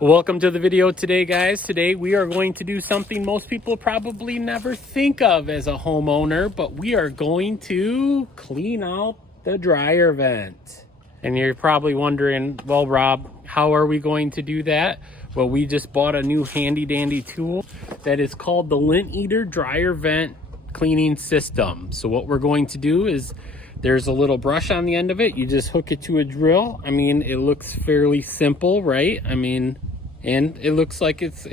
Welcome to the video today, guys. Today we are going to do something most people probably never think of as a homeowner, but we are going to clean out the dryer vent. And you're probably wondering, well, Rob, how are we going to do that? Well, we just bought a new handy dandy tool that is called the Lint Eater Dryer Vent Cleaning System. So what we're going to do is there's a little brush on the end of it. You just hook it to a drill. I mean, it looks fairly simple, right? I mean, and it looks like it's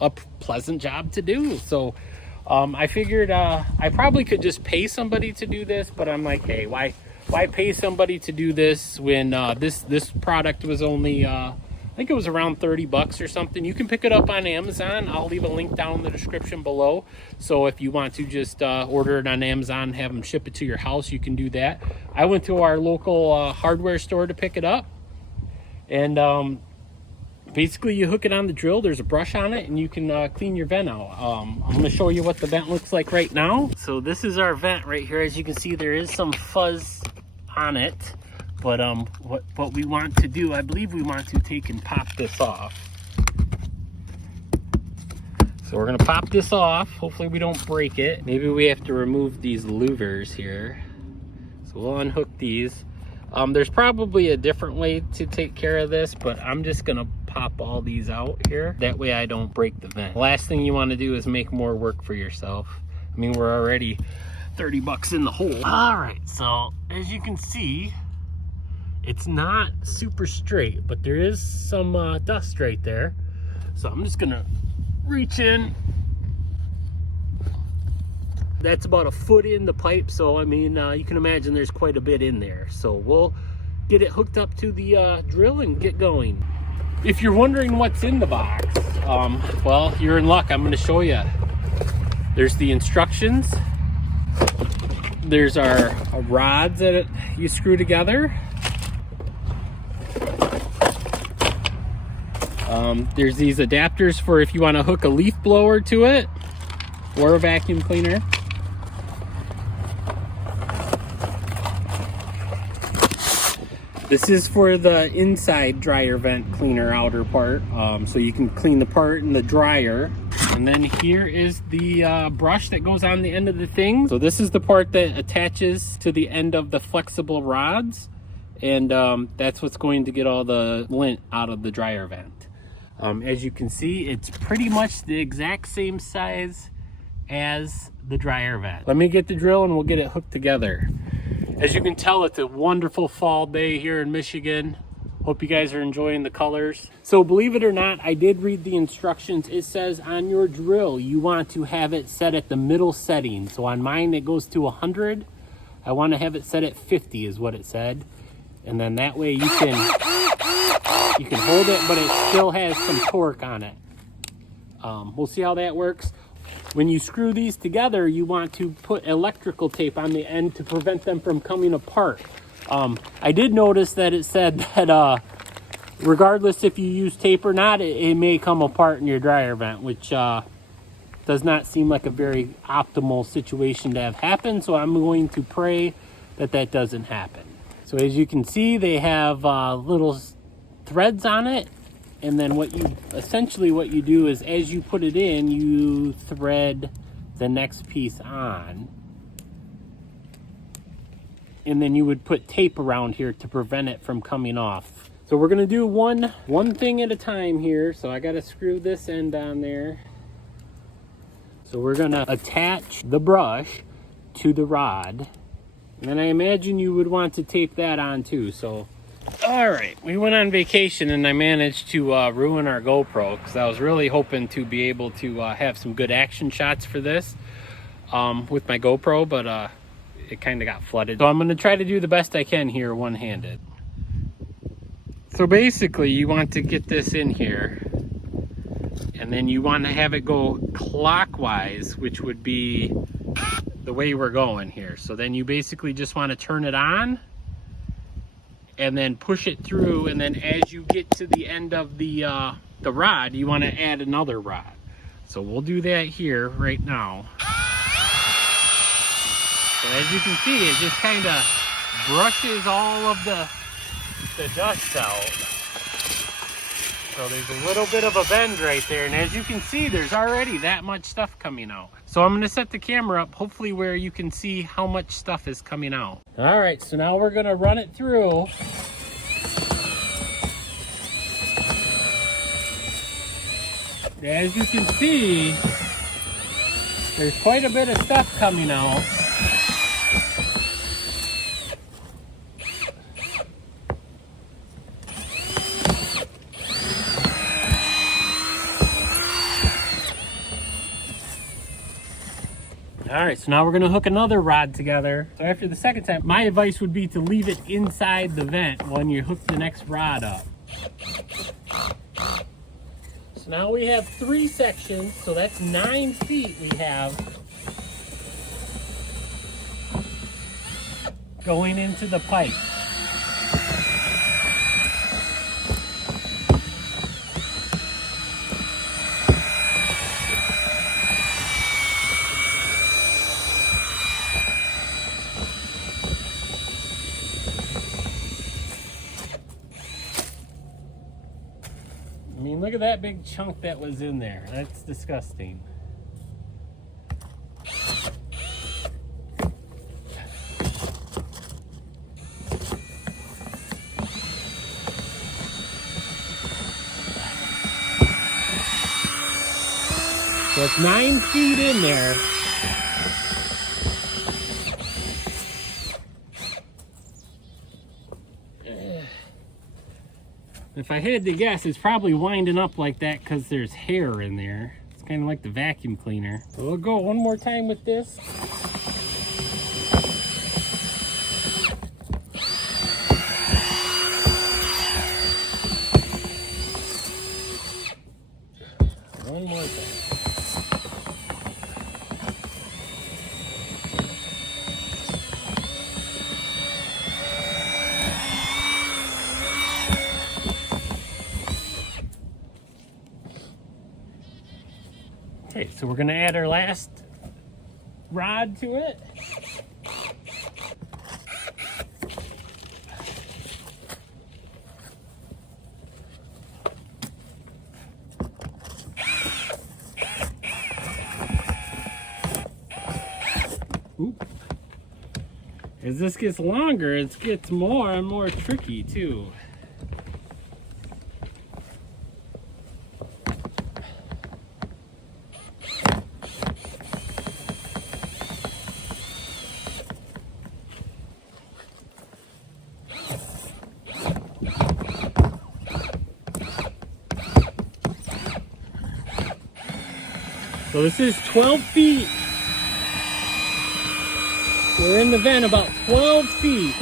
a pleasant job to do. So I figured I probably could just pay somebody to do this, but I'm like, hey, why pay somebody to do this when this product was only I think it was around 30 bucks or something. You can pick it up on Amazon. I'll leave a link down in the description below. So if you want to just order it on Amazon, have them ship it to your house, you can do that. I went to our local hardware store to pick it up. And basically you hook it on the drill. There's a brush on it and you can clean your vent out. I'm going to show you what the vent looks like right now. So this is our vent right here. As you can see, there is some fuzz on it. But what we want to do, I believe we want to take and pop this off. So we're gonna pop this off. Hopefully we don't break it. Maybe we have to remove these louvers here. So we'll unhook these. There's probably a different way to take care of this, but I'm just gonna pop all these out here. That way I don't break the vent. Last thing you wanna do is make more work for yourself. I mean, we're already 30 bucks in the hole. All right, so as you can see, it's not super straight, but there is some dust right there. So I'm just gonna reach in. That's about a foot in the pipe. So I mean, you can imagine there's quite a bit in there. So we'll get it hooked up to the drill and get going. If you're wondering what's in the box, well, you're in luck. I'm gonna show you. There's the instructions. There's our rods that you screw together. There's these adapters for if you want to hook a leaf blower to it or a vacuum cleaner. This is for the inside dryer vent cleaner outer part, so you can clean the part in the dryer. And then here is the brush that goes on the end of the thing. So this is the part that attaches to the end of the flexible rods, and that's what's going to get all the lint out of the dryer vent. As you can see, it's pretty much the exact same size as the dryer vent. Let me get the drill and we'll get it hooked together. As you can tell, it's a wonderful fall day here in Michigan. Hope you guys are enjoying the colors. So believe it or not, I did read the instructions. It says on your drill, you want to have it set at the middle setting. So on mine, it goes to 100. I want to have it set at 50 is what it said. And then that way you can hold it, but it still has some torque on it. We'll see how that works. When you screw these together, you want to put electrical tape on the end to prevent them from coming apart. I did notice that it said that regardless if you use tape or not, it may come apart in your dryer vent, which does not seem like a very optimal situation to have happen. So I'm going to pray that that doesn't happen. So as you can see, they have little threads on it, and then what you do is as you put it in, you thread the next piece on, and then you would put tape around here to prevent it from coming off. So we're gonna do one thing at a time here. So I gotta screw this end on there. So we're gonna attach the brush to the rod, and then I imagine you would want to tape that on too. So all right, we went on vacation and I managed to ruin our GoPro because I was really hoping to be able to have some good action shots for this with my GoPro, but it kind of got flooded. So I'm going to try to do the best I can here one-handed. So basically you want to get this in here and then you want to have it go clockwise, which would be the way we're going here. So then you basically just want to turn it on and then push it through, and then as you get to the end of the rod, you want to add another rod. So we'll do that here right now. So as you can see, it just kind of brushes all of the dust out. So there's a little bit of a bend right there. And as you can see, there's already that much stuff coming out. So I'm gonna set the camera up, hopefully where you can see how much stuff is coming out. All right, so now we're gonna run it through. As you can see, there's quite a bit of stuff coming out. All right, so now we're gonna hook another rod together. So after the second time, my advice would be to leave it inside the vent when you hook the next rod up. So now we have 3 sections, so that's 9 feet we have going into the pipe. I mean, look at that big chunk that was in there. That's disgusting. So it's 9 feet in there. If I had to guess, it's probably winding up like that because there's hair in there. It's kind of like the vacuum cleaner. So we'll go one more time with this. One more time. Okay, so we're gonna add our last rod to it. Oop. As this gets longer, it gets more and more tricky too. So this is 12 feet. We're in the vent about 12 feet.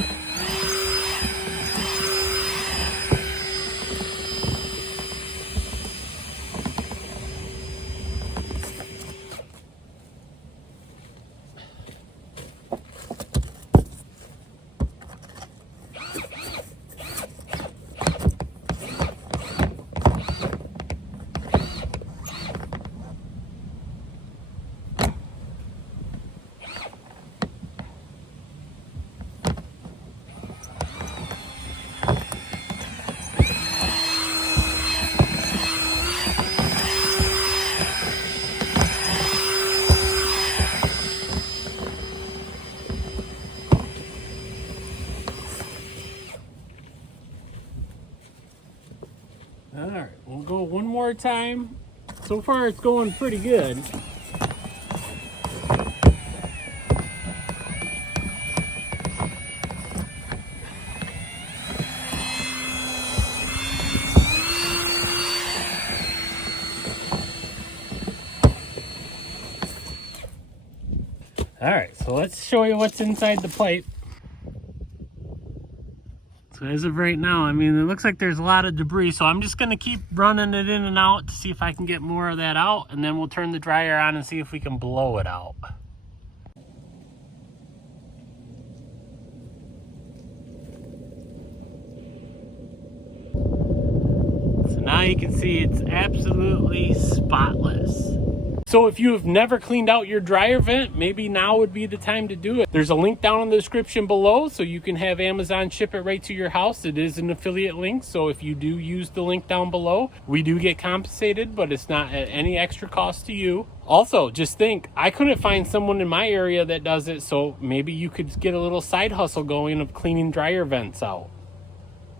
All right, we'll go one more time. So far it's going pretty good. All right, so let's show you what's inside the pipe. So as of right now, I mean, it looks like there's a lot of debris, so I'm just gonna keep running it in and out to see if I can get more of that out, and then we'll turn the dryer on and see if we can blow it out. So now you can see it's absolutely spotless. So if you have never cleaned out your dryer vent, maybe now would be the time to do it. There's a link down in the description below so you can have Amazon ship it right to your house. It is an affiliate link, so if you do use the link down below, we do get compensated, but it's not at any extra cost to you. Also, just think, I couldn't find someone in my area that does it, so maybe you could get a little side hustle going of cleaning dryer vents out.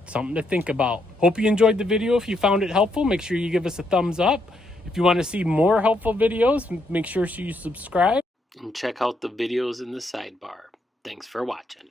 Something to think about. Hope you enjoyed the video. If you found it helpful, make sure you give us a thumbs up. If you want to see more helpful videos, make sure you subscribe. And check out the videos in the sidebar. Thanks for watching.